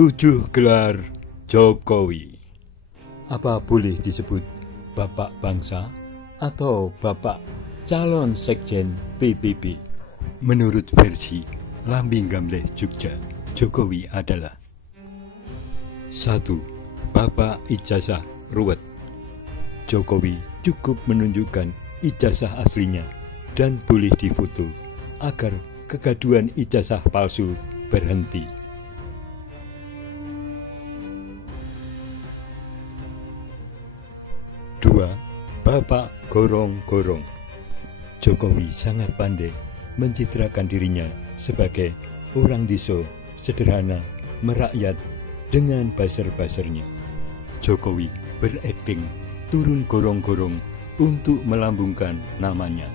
7 gelar Jokowi. Apa boleh disebut Bapak Bangsa atau Bapak Calon Sekjen PBB? Menurut versi Lambing Gamleh Jogja, Jokowi adalah 1. Bapak Ijazah Ruwet. Jokowi cukup menunjukkan ijazah aslinya dan boleh difoto agar kegaduhan ijazah palsu berhenti. 2. Bapak Gorong-Gorong. Jokowi sangat pandai mencitrakan dirinya sebagai orang desa sederhana merakyat dengan buzzer-buzzernya. Jokowi berakting turun gorong-gorong untuk melambungkan namanya,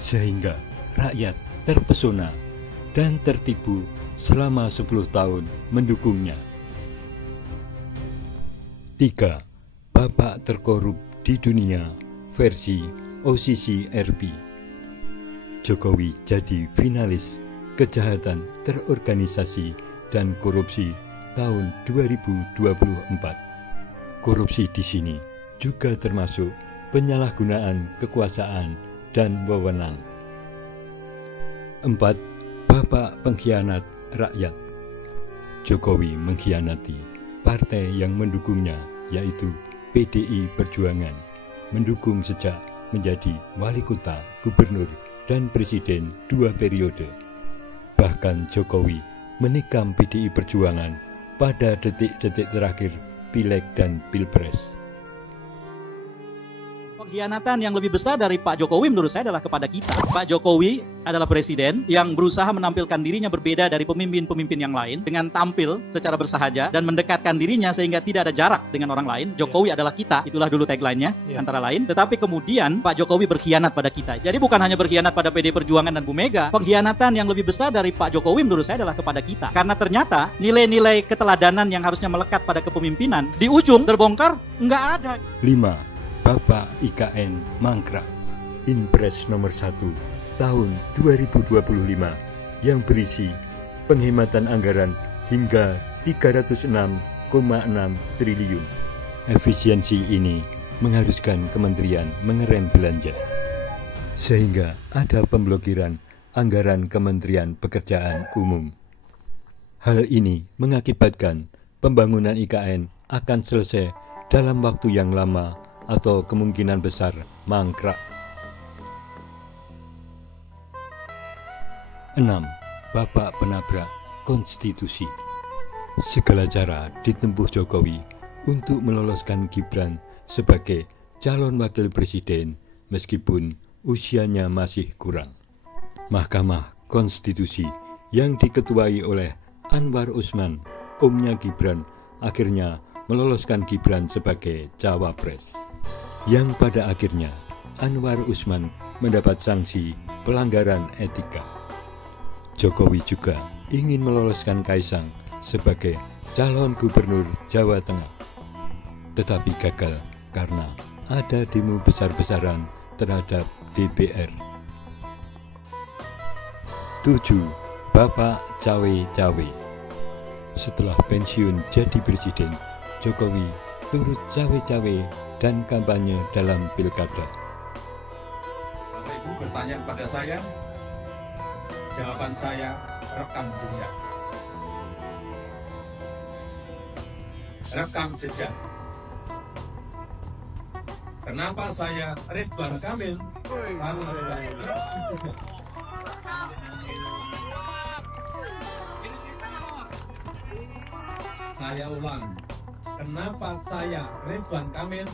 sehingga rakyat terpesona dan tertipu selama 10 tahun mendukungnya. 3. Bapak terkorup di dunia versi OCC RP. Jokowi jadi finalis kejahatan terorganisasi dan korupsi tahun 2024. Korupsi di sini juga termasuk penyalahgunaan kekuasaan dan wewenang. 4. Bapak pengkhianat rakyat. Jokowi mengkhianati partai yang mendukungnya, yaitu PDI Perjuangan, mendukung sejak menjadi wali kota, gubernur, dan presiden 2 periode. Bahkan Jokowi menikam PDI Perjuangan pada detik-detik terakhir Pileg dan Pilpres. Pengkhianatan yang lebih besar dari Pak Jokowi menurut saya adalah kepada kita. Pak Jokowi adalah presiden yang berusaha menampilkan dirinya berbeda dari pemimpin-pemimpin yang lain dengan tampil secara bersahaja dan mendekatkan dirinya sehingga tidak ada jarak dengan orang lain. Jokowi adalah kita, itulah dulu tagline-nya antara lain. Tetapi kemudian Pak Jokowi berkhianat pada kita. Jadi bukan hanya berkhianat pada PD Perjuangan dan Bu Mega, pengkhianatan yang lebih besar dari Pak Jokowi menurut saya adalah kepada kita. Karena ternyata nilai-nilai keteladanan yang harusnya melekat pada kepemimpinan di ujung terbongkar nggak ada. 5. Bapak IKN mangkrak. Inpres nomor 1 tahun 2025 yang berisi penghematan anggaran hingga 306,6 triliun. Efisiensi ini mengharuskan kementerian mengerem belanja, sehingga ada pemblokiran anggaran Kementerian Pekerjaan Umum. Hal ini mengakibatkan pembangunan IKN akan selesai dalam waktu yang lama atau kemungkinan besar mangkrak. 6. Bapak penabrak konstitusi. Segala cara ditempuh Jokowi untuk meloloskan Gibran sebagai calon wakil presiden meskipun usianya masih kurang. Mahkamah Konstitusi yang diketuai oleh Anwar Usman, omnya Gibran, akhirnya meloloskan Gibran sebagai cawapres, yang pada akhirnya Anwar Usman mendapat sanksi pelanggaran etika. Jokowi juga ingin meloloskan Kaisang sebagai calon gubernur Jawa Tengah, tetapi gagal karena ada demo besar-besaran terhadap DPR. 7. Bapak cawe-cawe. Setelah pensiun jadi presiden, Jokowi turut cawe-cawe dan kampanye dalam pilkada. Bapak Ibu bertanya kepada saya, jawaban saya rekam jejak. Rekam jejak. Kenapa saya Ridwan Kamil? Saya ulang. Kenapa saya Ridwan Kamil?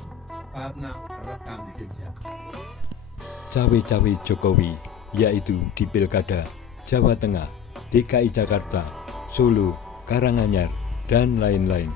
Karena rekam jejak. Cawe-cawe Jokowi yaitu di Pilkada Jawa Tengah, DKI Jakarta, Solo, Karanganyar, dan lain-lain.